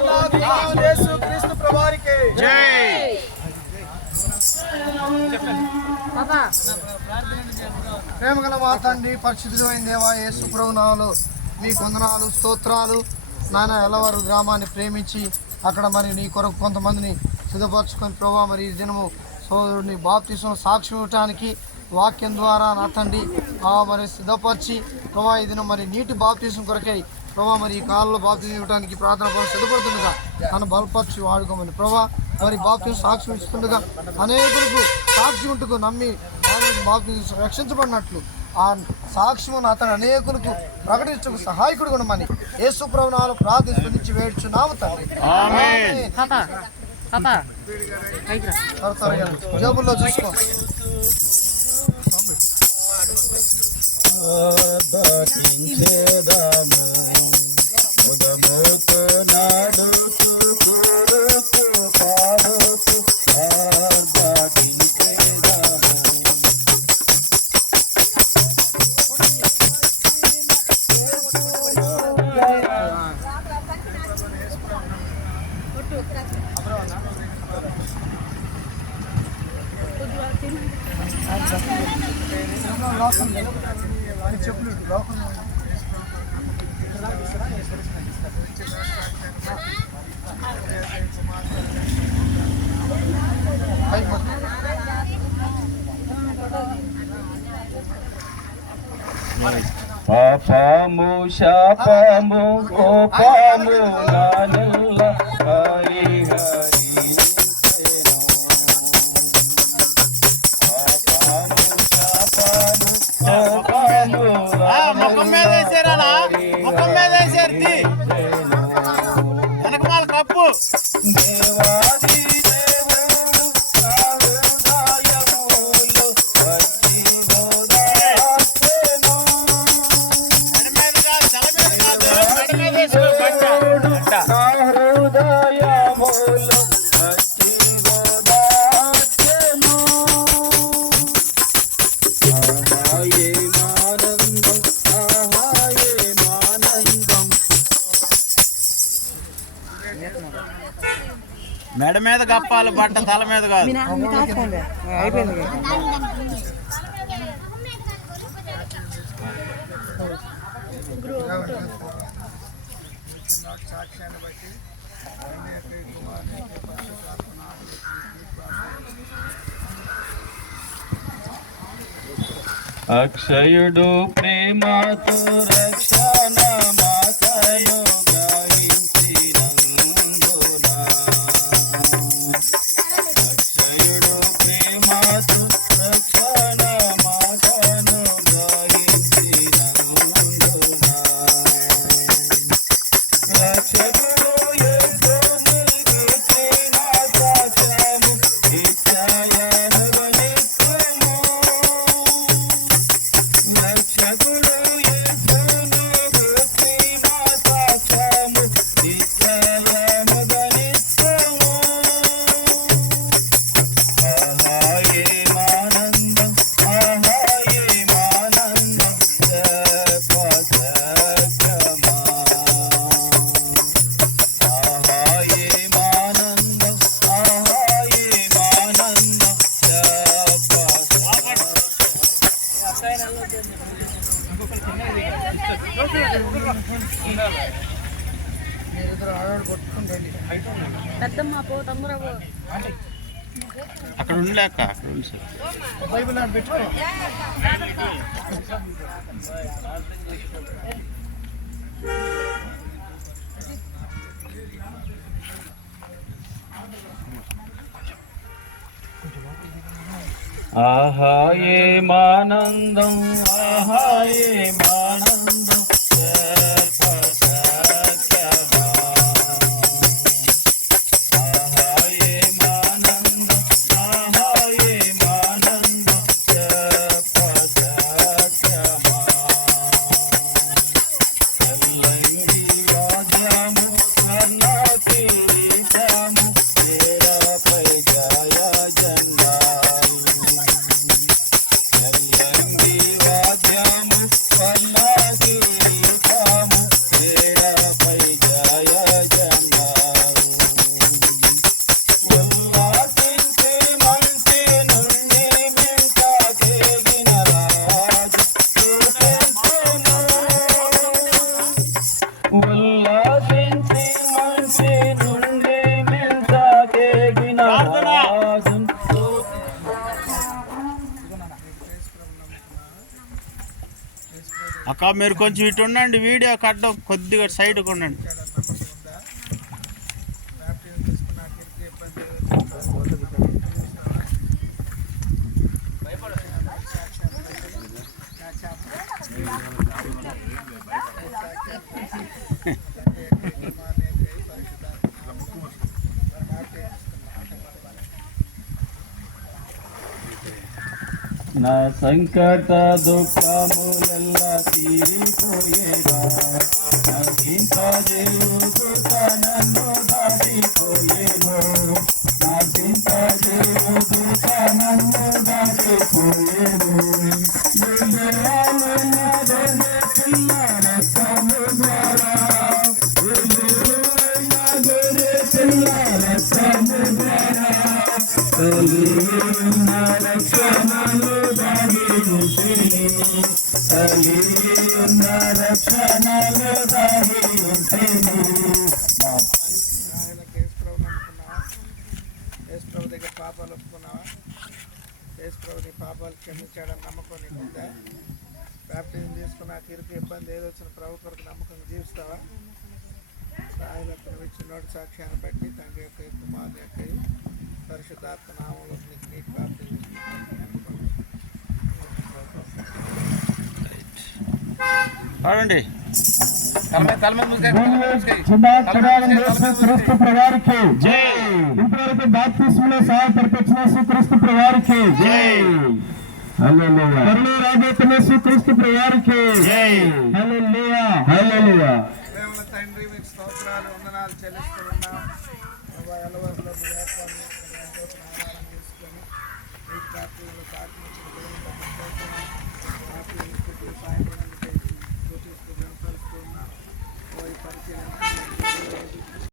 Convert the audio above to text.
యేసుక్రీస్తు ప్రభువారికి జై. ప్రేమగల మా తండ్రి, పరిశుద్ధుడైన దేవా, యేసు ప్రభు నామములో మీ వందనాలు, స్తోత్రాలు. నాయన ఎల్లవారు గ్రామాన్ని ప్రేమించి అక్కడ మరి నీ కొరకు కొంతమందిని సిద్ధపరచుకొని ప్రభావ మరి ఈ దినము సోదరుడిని బాప్తిసం సాక్షి ఇవ్వటానికి వాక్యం ద్వారా నా తండ్రి మరి సిద్ధపరిచి ప్రభా ఈ దినం మరి నీటి బాప్తిసం కొరకై ప్రభా మరి ఈ కాలంలో బాప్తిసం ఇవ్వడానికి ప్రార్థన పనులు సిద్ధపడుతుండగా తను బలపరిచి వాడుకోమని ప్రభా మరి బాప్తిసం సాక్షి ఇస్తుండగా అనేకులకు సాక్షి ఉంటుకు నమ్మి బాప్తిసం రక్షించబడినట్లు ఆ సాక్ష్యమును అతను అనేకులకు ప్రకటించకు సహాయకుడు ఉండమని యేసు ప్రభువు నామములో ప్రార్థించి వేడుచున్నాము తండ్రి. జేబుల్లో చూసుకో. చెప్పులు పాపము శాపము కోపము నానెల్ల హరి హరి ముఖం మీద వేసారా? ముఖం మీద వేసారు వెనకమాల కప్పు. దేవాది దేవుడు హృదయములో వచ్చి బోధాచెను. మెడ మీద కాదు, తల మీద కాదు, మెడ మీద వేసుకో బట్ట. హృదయములో వచ్చి బోధాచెను. మెడ మీద కప్పాలి బట్ట, తల మీద కాదు. అయిపోయింది. అక్షయుడు ప్రేమతో రక్షణ మాతను గ్రహించినందున అక్షయుడు ప్రేమతో రక్షణ మాతను గ్రహించినందున రక్షకుడు యేసుని ఇచ్చిన సాక్ష్యము ఇచ్చాయను నిత్యము. రక్షకుడు యేసుని ఇచ్చిన సాక్ష్యము ఇచ్చాయను నిత్యము. ఆహా ఏమానందం, ఆహా ఏమానందం జపసఖ్యమా. ఆహా ఏమానందం, ఆహా ఏమానందం పెద్దమ్మ పో, తమ్మురా పో. అక్కడ ఉండలేక అక్కడ ఉంది సార్. బైబిల్ అని పెట్టుకో. ఆహా ఏమానందం, ఆహా ఏమానందం జపసఖ్యమా. ఆహా ఏమానందం, ఆహా ఏమానందం జపసఖ్యమా. తెల్లంగి వాద్యము స్వర్ణ కిరీటము తేరాపై జయ జెండా. తెల్లంగి వాద్యము స్వర్ణ అక్క మీరు కొంచెం ఇటు ఉండండి, వీడియో కట్ కొద్దిగా సైడ్కి ఉండండి. నా సంకట దుఃఖములెల్ల తీరిపోయేగా నా చింత దేవుడుత నన్ను దాటిపోయేను నా చింత దేవుడుత నన్ను దాటిపోయేను యేసుప్రభు దగ్గర పాపాలు ఒప్పుకున్నావా? యేసుప్రభు నీ పాపాలు క్షమించాడని నమ్మకం నీకు ఉందా? బ్యాప్టిజం తీసుకున్నాక ఇరుకు ఇబ్బంది ఏదో వచ్చిన ప్రభు కొరకు నమ్మకం జీవిస్తావా? రాయలక్కను ఇచ్చిన నోటి సాక్ష్యాన్ని బట్టి తండ్రి యొక్క కుమారుని యొక్క పరిశుద్ధాత్మ నామంలో నీకు నీటి బ్యాప్టిజం ఆడండి. క్రీస్తు ప్రవారికి జై. ఇంతవరకు బాప్తిస్మలో సహాయపడిన క్రీస్తు ప్రవారికి జై. హల్లెలూయా. రాజేతనేసు క్రీస్తు ప్రవారికి జై. హల్లెలూయా. హల్లెలూయా. ప్రేమల తండ్రి మీకు స్తోత్రాలు వందనాలు చెల్లిస్తూ ఉన్నాం. ఎలవరిలో మీ ఏర్పాటు ఆధారం తీసుకొని నీటి బ్యాప్టిజంలో సాధించిన సాయం